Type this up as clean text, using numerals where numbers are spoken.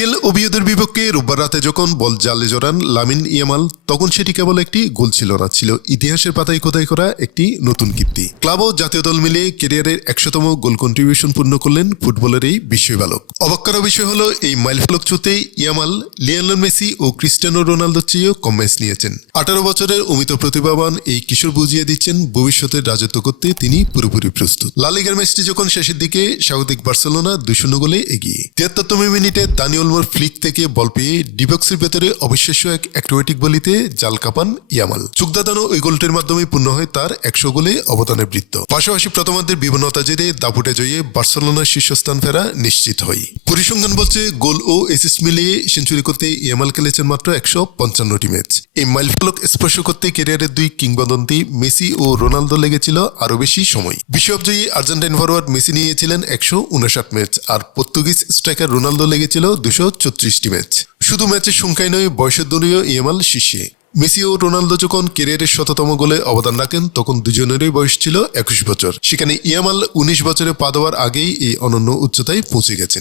Real ওভিয়েদোর বিপক্ষে রোববার রাতে যখন বল জালে জড়ান লামিন ইয়ামাল, তখন সেটি কেবল একটি গোল ছিল না, ছিল ইতিহাসের পাতায় খোদাই করা একটি নতুন কীর্তি। ক্লাব ও জাতীয় দল মিলে ক্যারিয়ারের 100তম গোল কন্ট্রিবিউশন পূর্ণ করলেন ফুটবলের এই বিস্ময় বালক। অবাক করার বিষয় হলো, এই মাইলফলক ছুঁতে ইয়ামাল লিওনেল মেসি ও ক্রিস্টিয়ানো রোনালদোর চেয়েও কম ম্যাচ নিয়েছেন। 18 বছরের অমিত প্রতিভাবান এই কিশোর বুঝিয়ে দিচ্ছেন ভবিষ্যতের রাজত্ব করতে তিনি পুরোপুরি প্রস্তুত। লা লিগার ম্যাচটি যখন শেষের দিকে স্বাগতিক বার্সেলোনা 2-0 গোলে এগিয়ে, 73তম মিনিটে দানি ওলমোর ফ্লিক থেকে বল পেয়ে ডিবক্সের ভেতরে অবিশ্বাস্য এক অ্যাক্রোব্যাটিক বলিতে জাল কাপান ইয়ামাল। চোখদাদানো ওই গোলটির মাধ্যমে পূর্ণ হয় তার 100 গোলে অবদানের বৃত্ত। পাশাপাশি প্রথমার্ধের বিভিন্নতা জেরে দাপুটে জয়ে বার্সেলোনার শীর্ষস্থান ফেরা নিশ্চিত হয়। পরিসংখ্যান বলছে গোল ও অ্যাসিস্ট মিলিয়ে সেঞ্চুরি করতে ইয়ামাল খেলেছেন মাত্র 155টি ম্যাচ। এই মাইলফলক স্পর্শ করতে ক্যারিয়ারের দুই কিংবদন্তি মেসি ও রোনালদো লেগেছিল আরও বেশি সময়। বিশ্বকাপজয়ী আর্জেন্টাইন ফরওয়ার্ড মেসি নিয়েছিলেন 159 ম্যাচ, আর পর্তুগিজ স্ট্রাইকার রোনালদো লেগেছিল 234টি ম্যাচ। শুধু ম্যাচের সংখ্যায় নয়, বয়সের দলীয় ইয়ামাল শীর্ষে। মেসি ও রোনালদো যখন ক্যারিয়ারের 100তম গোলে অবদান রাখেন, তখন দুজনেরই বয়স ছিল 21 বছর। সেখানে ইয়ামাল 19 বছরে পা দেওয়ার আগেই এই অনন্য উচ্চতায় পৌঁছে গেছেন।